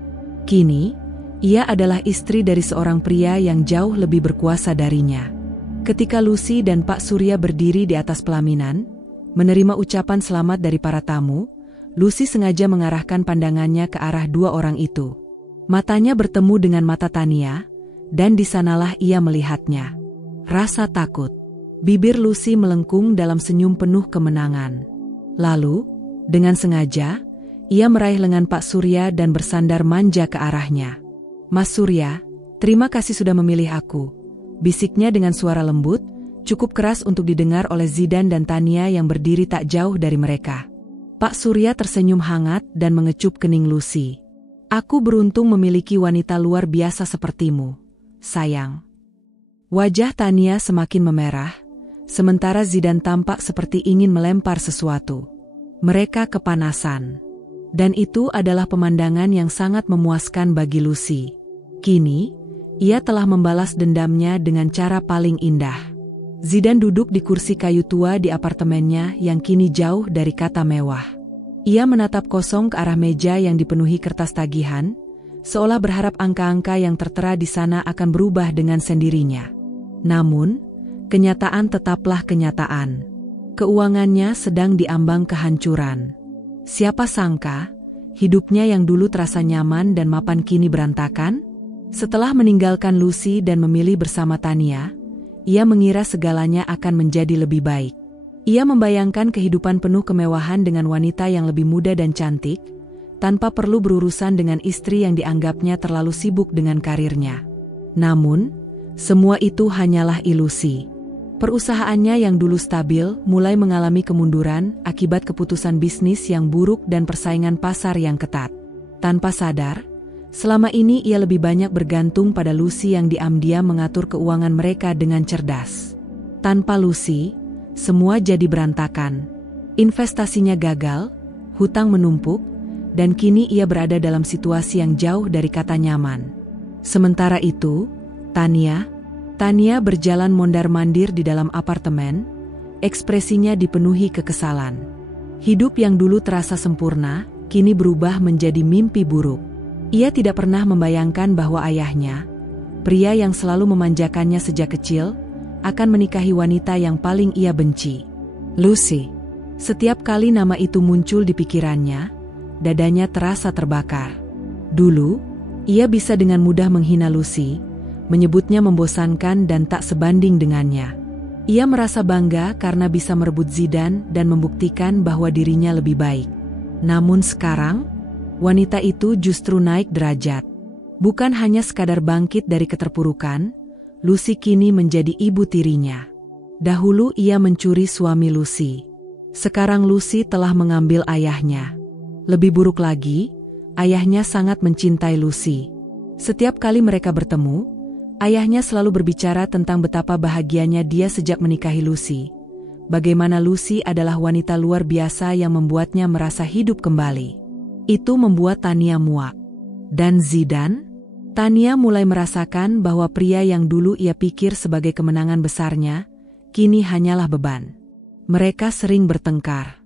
Kini, ia adalah istri dari seorang pria yang jauh lebih berkuasa darinya. Ketika Lucy dan Pak Surya berdiri di atas pelaminan, menerima ucapan selamat dari para tamu, Lucy sengaja mengarahkan pandangannya ke arah dua orang itu. Matanya bertemu dengan mata Tania, dan di sanalah ia melihatnya. Rasa takut. Bibir Lucy melengkung dalam senyum penuh kemenangan. Lalu, dengan sengaja, ia meraih lengan Pak Surya dan bersandar manja ke arahnya. "Mas Surya, terima kasih sudah memilih aku," bisiknya dengan suara lembut, cukup keras untuk didengar oleh Zidane dan Tania yang berdiri tak jauh dari mereka. Pak Surya tersenyum hangat dan mengecup kening Lucy. "Aku beruntung memiliki wanita luar biasa sepertimu, sayang." Wajah Tania semakin memerah, sementara Zidane tampak seperti ingin melempar sesuatu. Mereka kepanasan. Dan itu adalah pemandangan yang sangat memuaskan bagi Lucy. Kini, ia telah membalas dendamnya dengan cara paling indah. Zidane duduk di kursi kayu tua di apartemennya yang kini jauh dari kata mewah. Ia menatap kosong ke arah meja yang dipenuhi kertas tagihan, seolah berharap angka-angka yang tertera di sana akan berubah dengan sendirinya. Namun, kenyataan tetaplah kenyataan. Keuangannya sedang diambang kehancuran. Siapa sangka, hidupnya yang dulu terasa nyaman dan mapan kini berantakan? Setelah meninggalkan Lucy dan memilih bersama Tania, ia mengira segalanya akan menjadi lebih baik. Ia membayangkan kehidupan penuh kemewahan dengan wanita yang lebih muda dan cantik, tanpa perlu berurusan dengan istri yang dianggapnya terlalu sibuk dengan karirnya. Namun, semua itu hanyalah ilusi. Perusahaannya yang dulu stabil mulai mengalami kemunduran akibat keputusan bisnis yang buruk dan persaingan pasar yang ketat. Tanpa sadar, selama ini ia lebih banyak bergantung pada Lucy yang diam-diam mengatur keuangan mereka dengan cerdas. Tanpa Lucy, semua jadi berantakan. Investasinya gagal, hutang menumpuk, dan kini ia berada dalam situasi yang jauh dari kata nyaman. Sementara itu, Tania berjalan mondar-mandir di dalam apartemen, ekspresinya dipenuhi kekesalan. Hidup yang dulu terasa sempurna, kini berubah menjadi mimpi buruk. Ia tidak pernah membayangkan bahwa ayahnya, pria yang selalu memanjakannya sejak kecil, akan menikahi wanita yang paling ia benci. Lucy. Setiap kali nama itu muncul di pikirannya, dadanya terasa terbakar. Dulu, ia bisa dengan mudah menghina Lucy, menyebutnya membosankan dan tak sebanding dengannya. Ia merasa bangga karena bisa merebut Zidane dan membuktikan bahwa dirinya lebih baik. Namun sekarang, wanita itu justru naik derajat. Bukan hanya sekadar bangkit dari keterpurukan, Lucy kini menjadi ibu tirinya. Dahulu ia mencuri suami Lucy. Sekarang Lucy telah mengambil ayahnya. Lebih buruk lagi, ayahnya sangat mencintai Lucy. Setiap kali mereka bertemu, ayahnya selalu berbicara tentang betapa bahagianya dia sejak menikahi Lucy. Bagaimana Lucy adalah wanita luar biasa yang membuatnya merasa hidup kembali. Itu membuat Tania muak. Dan Zidane? Tania mulai merasakan bahwa pria yang dulu ia pikir sebagai kemenangan besarnya, kini hanyalah beban. Mereka sering bertengkar.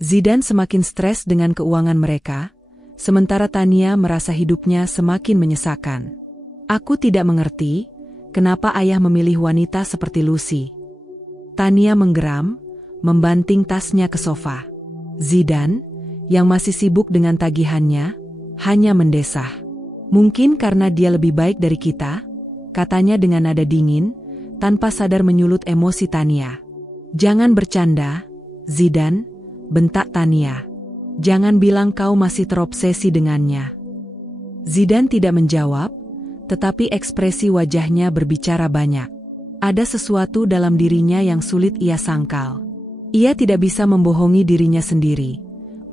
Zidane semakin stres dengan keuangan mereka, sementara Tania merasa hidupnya semakin menyesakan. Aku tidak mengerti, kenapa ayah memilih wanita seperti Lucy. Tania menggeram, membanting tasnya ke sofa. Zidane, yang masih sibuk dengan tagihannya, hanya mendesah. Mungkin karena dia lebih baik dari kita, katanya dengan nada dingin, tanpa sadar menyulut emosi Tania. Jangan bercanda, Zidane, bentak Tania. Jangan bilang kau masih terobsesi dengannya. Zidane tidak menjawab, tetapi ekspresi wajahnya berbicara banyak. Ada sesuatu dalam dirinya yang sulit ia sangkal. Ia tidak bisa membohongi dirinya sendiri.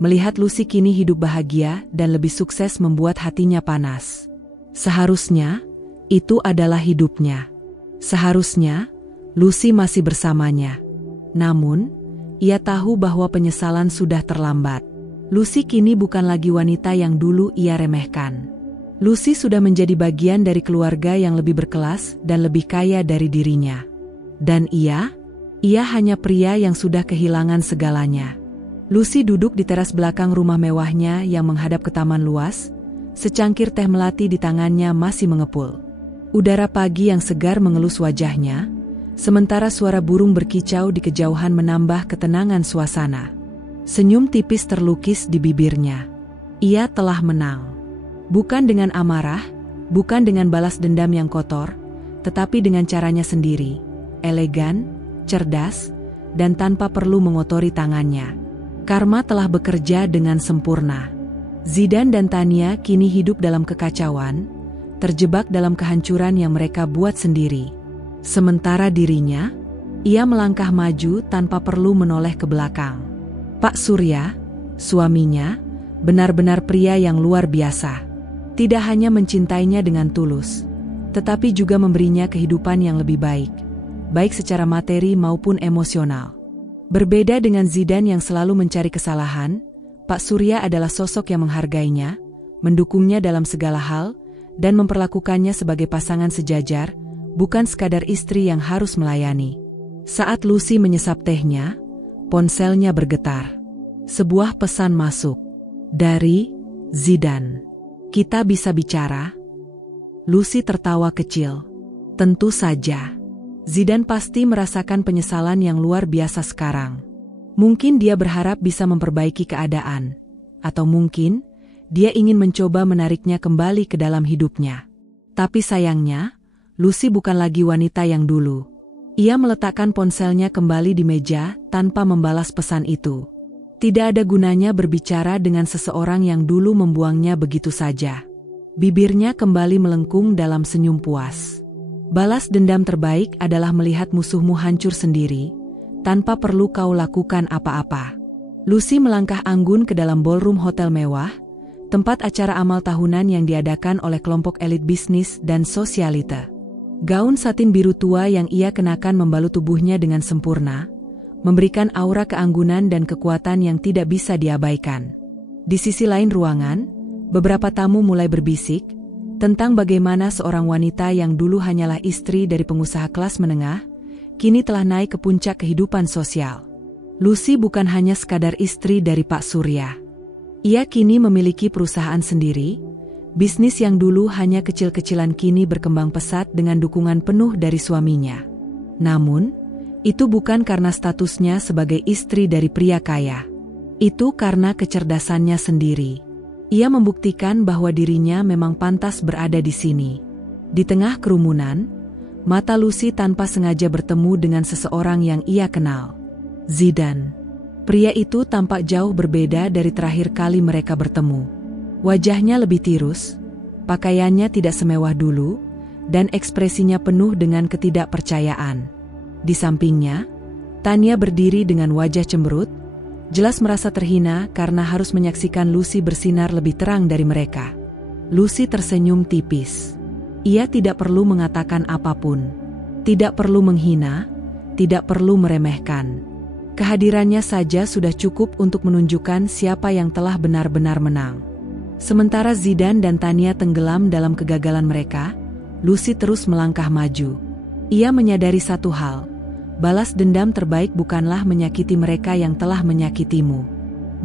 Melihat Lucy kini hidup bahagia dan lebih sukses membuat hatinya panas. Seharusnya, itu adalah hidupnya. Seharusnya, Lucy masih bersamanya. Namun, ia tahu bahwa penyesalan sudah terlambat. Lucy kini bukan lagi wanita yang dulu ia remehkan. Lucy sudah menjadi bagian dari keluarga yang lebih berkelas dan lebih kaya dari dirinya. Dan ia hanya pria yang sudah kehilangan segalanya. Lucy duduk di teras belakang rumah mewahnya yang menghadap ke taman luas, secangkir teh melati di tangannya masih mengepul. Udara pagi yang segar mengelus wajahnya, sementara suara burung berkicau di kejauhan menambah ketenangan suasana. Senyum tipis terlukis di bibirnya. Ia telah menang. Bukan dengan amarah, bukan dengan balas dendam yang kotor, tetapi dengan caranya sendiri, elegan, cerdas, dan tanpa perlu mengotori tangannya. Karma telah bekerja dengan sempurna. Zidane dan Tania kini hidup dalam kekacauan, terjebak dalam kehancuran yang mereka buat sendiri. Sementara dirinya, ia melangkah maju tanpa perlu menoleh ke belakang. Pak Surya, suaminya, benar-benar pria yang luar biasa. Tidak hanya mencintainya dengan tulus, tetapi juga memberinya kehidupan yang lebih baik, baik secara materi maupun emosional. Berbeda dengan Zidane yang selalu mencari kesalahan, Pak Surya adalah sosok yang menghargainya, mendukungnya dalam segala hal, dan memperlakukannya sebagai pasangan sejajar, bukan sekadar istri yang harus melayani. Saat Lucy menyesap tehnya, ponselnya bergetar. Sebuah pesan masuk. Dari Zidane. Kita bisa bicara? Lucy tertawa kecil. Tentu saja. Zidane pasti merasakan penyesalan yang luar biasa sekarang. Mungkin dia berharap bisa memperbaiki keadaan. Atau mungkin, dia ingin mencoba menariknya kembali ke dalam hidupnya. Tapi sayangnya, Lucy bukan lagi wanita yang dulu. Ia meletakkan ponselnya kembali di meja tanpa membalas pesan itu. Tidak ada gunanya berbicara dengan seseorang yang dulu membuangnya begitu saja. Bibirnya kembali melengkung dalam senyum puas. Balas dendam terbaik adalah melihat musuhmu hancur sendiri, tanpa perlu kau lakukan apa-apa. Lucy melangkah anggun ke dalam ballroom hotel mewah, tempat acara amal tahunan yang diadakan oleh kelompok elit bisnis dan sosialita. Gaun satin biru tua yang ia kenakan membalut tubuhnya dengan sempurna, memberikan aura keanggunan dan kekuatan yang tidak bisa diabaikan. Di sisi lain ruangan, beberapa tamu mulai berbisik tentang bagaimana seorang wanita yang dulu hanyalah istri dari pengusaha kelas menengah, kini telah naik ke puncak kehidupan sosial. Lucy bukan hanya sekadar istri dari Pak Surya. Ia kini memiliki perusahaan sendiri, bisnis yang dulu hanya kecil-kecilan kini berkembang pesat dengan dukungan penuh dari suaminya. Namun, itu bukan karena statusnya sebagai istri dari pria kaya. Itu karena kecerdasannya sendiri. Ia membuktikan bahwa dirinya memang pantas berada di sini. Di tengah kerumunan, mata Lucy tanpa sengaja bertemu dengan seseorang yang ia kenal. Zidane. Pria itu tampak jauh berbeda dari terakhir kali mereka bertemu. Wajahnya lebih tirus, pakaiannya tidak semewah dulu, dan ekspresinya penuh dengan ketidakpercayaan. Di sampingnya, Tania berdiri dengan wajah cemberut, jelas merasa terhina karena harus menyaksikan Lucy bersinar lebih terang dari mereka. Lucy tersenyum tipis. Ia tidak perlu mengatakan apapun. Tidak perlu menghina, tidak perlu meremehkan. Kehadirannya saja sudah cukup untuk menunjukkan siapa yang telah benar-benar menang. Sementara Zidane dan Tania tenggelam dalam kegagalan mereka, Lucy terus melangkah maju. Ia menyadari satu hal, balas dendam terbaik bukanlah menyakiti mereka yang telah menyakitimu.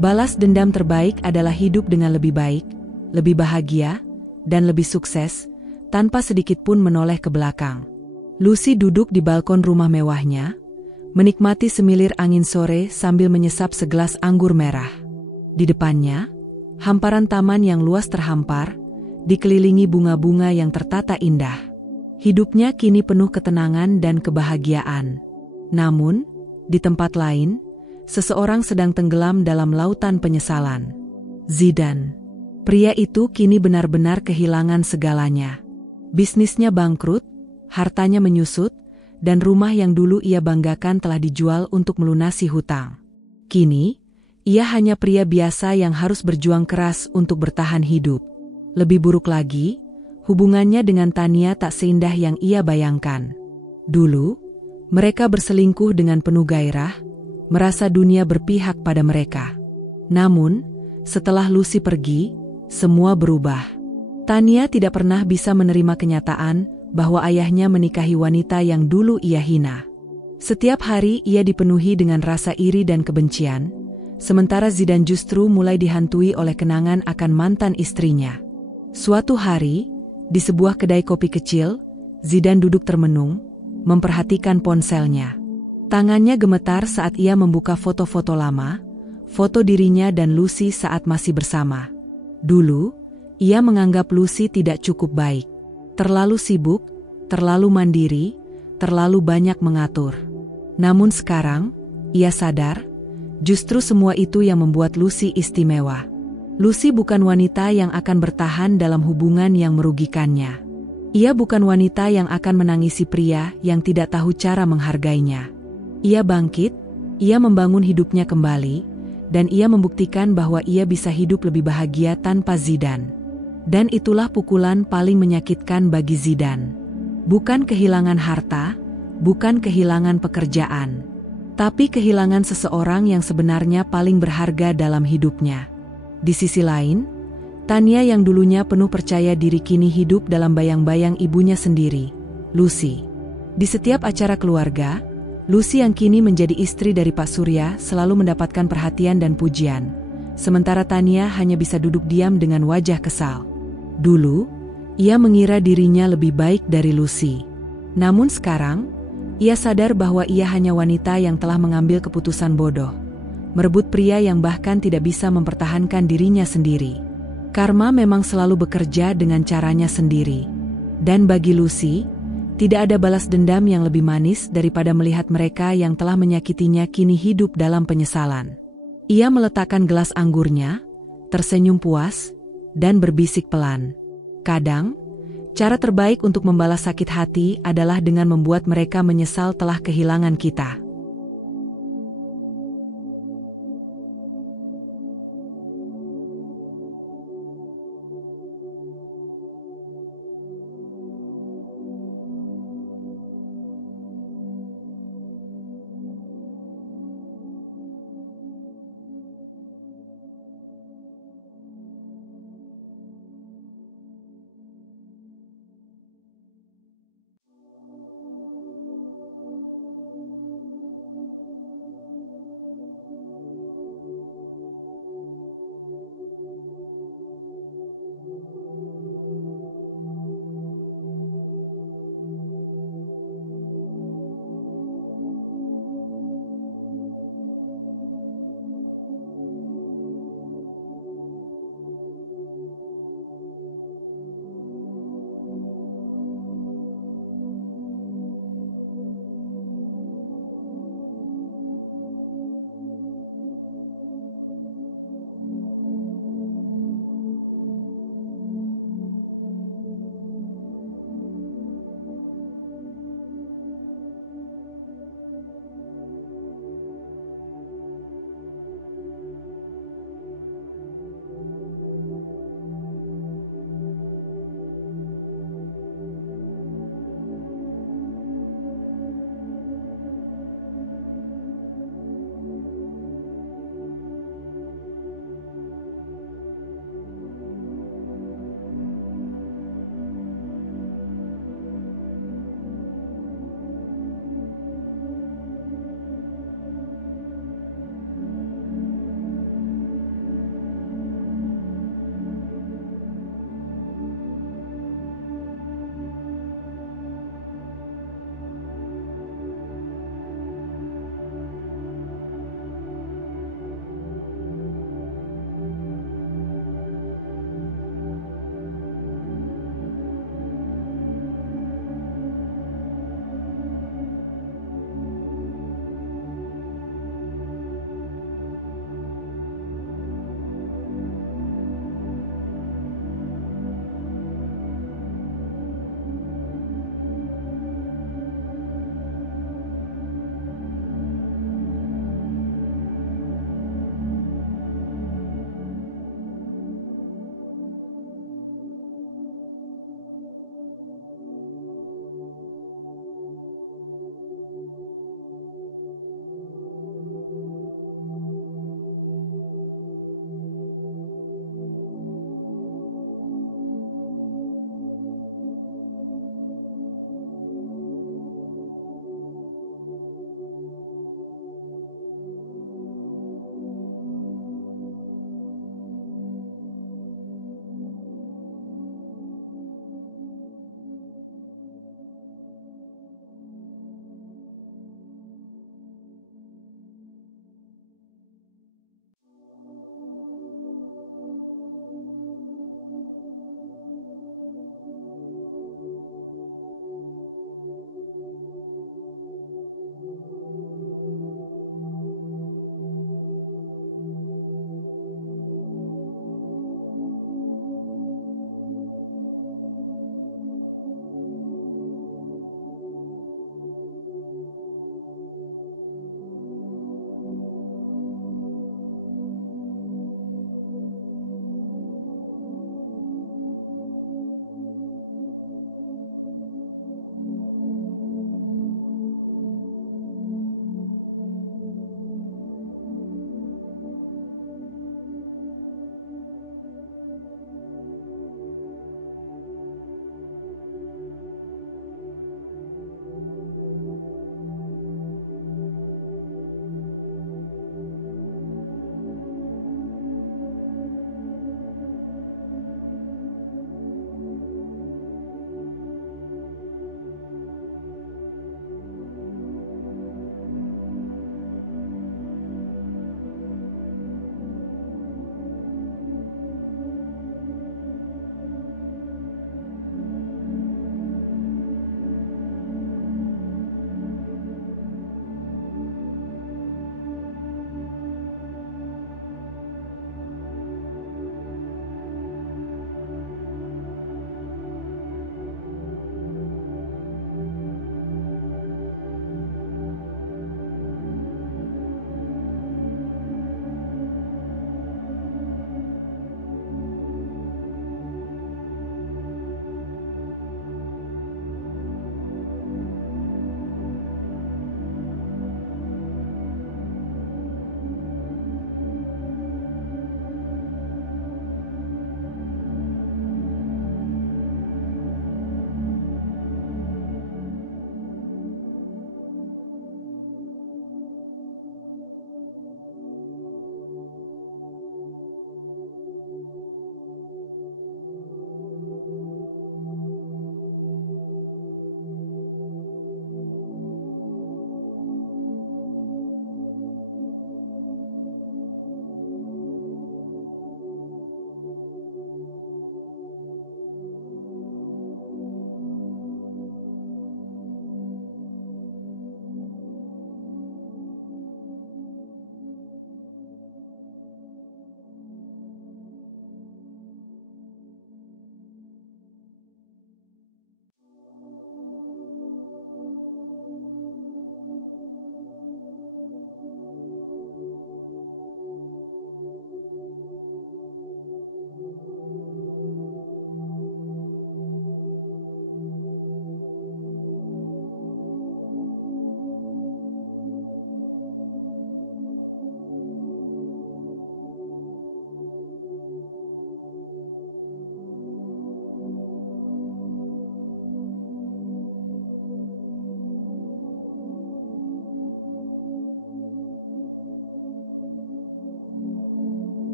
Balas dendam terbaik adalah hidup dengan lebih baik, lebih bahagia, dan lebih sukses, tanpa sedikit pun menoleh ke belakang. Lucy duduk di balkon rumah mewahnya, menikmati semilir angin sore sambil menyesap segelas anggur merah. Di depannya, hamparan taman yang luas terhampar, dikelilingi bunga-bunga yang tertata indah. Hidupnya kini penuh ketenangan dan kebahagiaan. Namun, di tempat lain, seseorang sedang tenggelam dalam lautan penyesalan. Zidane. Pria itu kini benar-benar kehilangan segalanya. Bisnisnya bangkrut, hartanya menyusut, dan rumah yang dulu ia banggakan telah dijual untuk melunasi hutang. Kini, ia hanya pria biasa yang harus berjuang keras untuk bertahan hidup. Lebih buruk lagi, hubungannya dengan Tania tak seindah yang ia bayangkan. Dulu, mereka berselingkuh dengan penuh gairah, merasa dunia berpihak pada mereka. Namun, setelah Lucy pergi, semua berubah. Tania tidak pernah bisa menerima kenyataan bahwa ayahnya menikahi wanita yang dulu ia hina. Setiap hari ia dipenuhi dengan rasa iri dan kebencian, sementara Zidane justru mulai dihantui oleh kenangan akan mantan istrinya. Suatu hari, di sebuah kedai kopi kecil, Zidane duduk termenung, memperhatikan ponselnya. Tangannya gemetar saat ia membuka foto-foto lama, foto dirinya dan Lucy saat masih bersama. Dulu, ia menganggap Lucy tidak cukup baik. Terlalu sibuk, terlalu mandiri, terlalu banyak mengatur. Namun sekarang, ia sadar, justru semua itu yang membuat Lucy istimewa. Lucy bukan wanita yang akan bertahan dalam hubungan yang merugikannya. Ia bukan wanita yang akan menangisi pria yang tidak tahu cara menghargainya. Ia bangkit, ia membangun hidupnya kembali, dan ia membuktikan bahwa ia bisa hidup lebih bahagia tanpa Zidane. Dan itulah pukulan paling menyakitkan bagi Zidane. Bukan kehilangan harta, bukan kehilangan pekerjaan, tapi kehilangan seseorang yang sebenarnya paling berharga dalam hidupnya. Di sisi lain, Tania yang dulunya penuh percaya diri kini hidup dalam bayang-bayang ibunya sendiri, Lucy. Di setiap acara keluarga, Lucy yang kini menjadi istri dari Pak Surya selalu mendapatkan perhatian dan pujian, sementara Tania hanya bisa duduk diam dengan wajah kesal. Dulu, ia mengira dirinya lebih baik dari Lucy. Namun sekarang, ia sadar bahwa ia hanya wanita yang telah mengambil keputusan bodoh, merebut pria yang bahkan tidak bisa mempertahankan dirinya sendiri. Karma memang selalu bekerja dengan caranya sendiri. Dan bagi Lucy, tidak ada balas dendam yang lebih manis daripada melihat mereka yang telah menyakitinya kini hidup dalam penyesalan. Ia meletakkan gelas anggurnya, tersenyum puas, dan berbisik pelan. Kadang, cara terbaik untuk membalas sakit hati adalah dengan membuat mereka menyesal telah kehilangan kita.